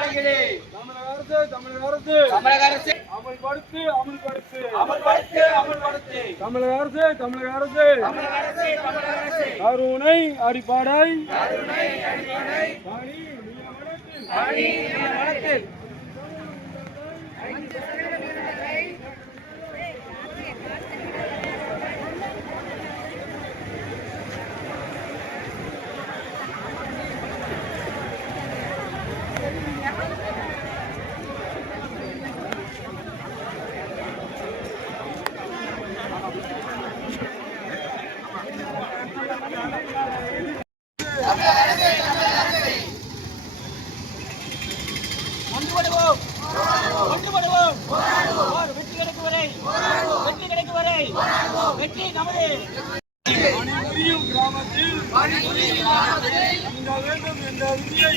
வழங்கிடு. தமிழக அரசு தமிழக அரசு தமிழக அரசு அமல்படுத்து அமல்படுத்து அமல்படுத்து அமல்படுத்து. தமிழக அரசு தமிழக அரசு தமிழக அரசு தமிழக அரசு கருணை அடிப்பாடை கருணை அடிப்படை பணி நியமனத்தில் பணி நியமனத்தில் ஒன்றுபடுவோம் ஒன்றுபடுவோம். வெற்றி கிடைக்கும் வரை வெற்றி கிடைக்கும் வரை வெற்றி நமது. பணிபுரியும் கிராமத்தில் தங்க வேண்டும் என்ற விதியை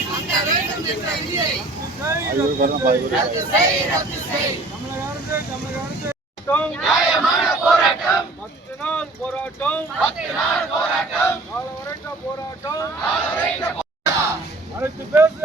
ரத்து செய். தமிழக அரசு நியாயமான போராட்டம் 10 நாள் போராட்டம் 10 நாள் போராட்டம் காலவரைத்த போராட்டம் அழைத்து பேசு